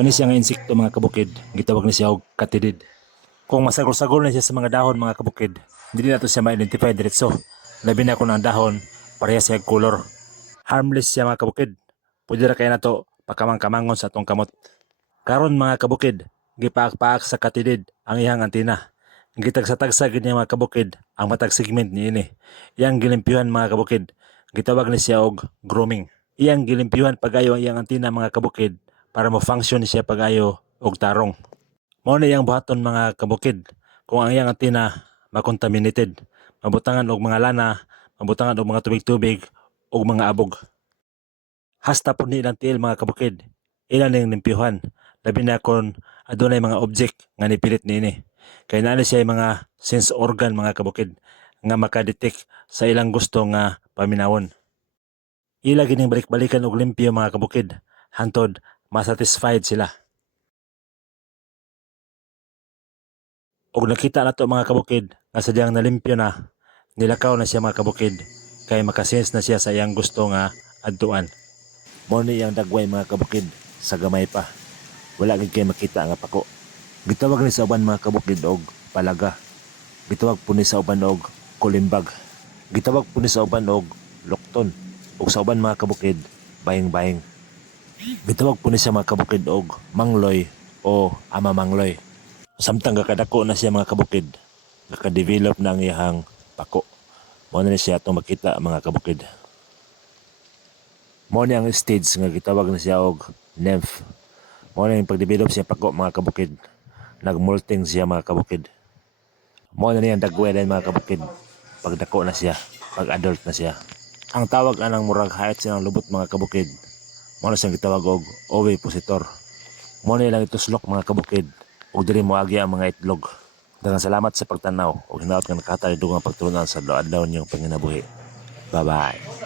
Kani siya nga insekto mga kabukid, gitawag ni siya og katidid. Kung masagol-sagol na siya sa mga dahon mga kabukid, hindi na to siya ma-identify diretso. Labi na kung ang dahon, pareha siya color. Harmless siya mga kabukid. Pwede ra kaya na to pakamang-kamangon sa atong kamot. Karon mga kabukid, gipaak-paak sa katidid ang iyang antina. Gitagsa-tagsa gid niya mga kabukid ang matag segment niini. Iyang gilimpyuhan mga kabukid, gitawag ni siya og grooming. Iyang gilimpyuhan pagayo ang iyang antina mga kabukid para mo-function siya pagayo og tarong. Mao na iyang buhaton mga kabukid kung ang iyang antina makontaminated, mabutangan og mga lana, mabutangan og mga tubig-tubig og mga abog. Hasta po ni ilang tiil mga kabukid, ilan ning limpyuhan, labi na kung adunay mga object nga nipilit niini. Kay naani siya mga sense organ mga kabukid nga makadetect sa ilang gusto nga paminawon. Ila gining balik-balikan og limpyo mga kabukid hantod masatisfied sila. Og nakita na to mga kabukid nga sadyang nalimpyo na, nilakaw na siya mga kabukid kay makasense na siya sa iyang gusto nga adtuan. Mao ni iyang dagway mga kabukid sa gamay pa. Wala gid kay makita nga pako. Gitawag ni sa uban mga kabukid og palaga. Gitawag po ni sa uban og kulimbag. Gitawag po ni sa uban og lokton. Ug sa uban mga kabukid, baying-baying. Gitawag po ni sa mga kabukid og mangloy o amamangloy. Samtang kakadako na siya mga kabukid, nakadevelop na ang iyang pako. Mao na siya itong makita mga kabukid. Mao ni ang stage nga gitawag na siya og nymph. Mao na yung pagdevelop siya pako mga kabukid. Nagmolting siya mga kabukid. Mao na niyang dagway din mga kabukid. Pagdako na siya, pag-adult na siya. Ang tawag anang murag hayat siya ng lubot mga kabukid. Mao na siyang gitawag og ovipositor. Mao na ilang ituslok mga kabukid. Ug diri moagi ang mga itlog. Daghang salamat sa pagtanaw ug hinaot nga nakatay dugang pagtulunan sa adlaw niyong panginabuhi. Bye-bye.